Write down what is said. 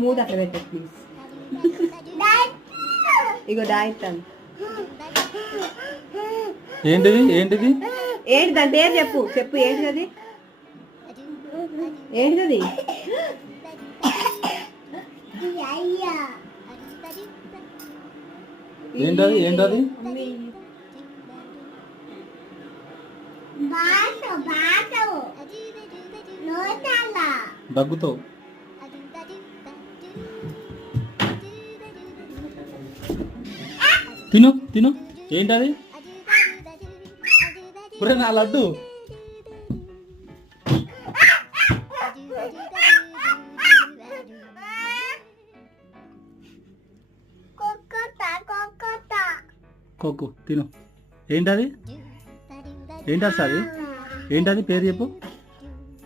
మూత అట్లా పెట్టు ప్లీజ్. ఇగో దాయిస్తాను. ఏంటిది ఏంటిది ఏంటి దాని పేరు చెప్పు చెప్పు. ఏంటిది ఏంటిది? ఏంటది ఏంటది? దగ్గుతో తిను తిను. ఏంటది? పురే నా లడ్డు. కొక్కు తిను. ఏంటది ఏంటది సార్? ఏంటది పేరు చెప్పు.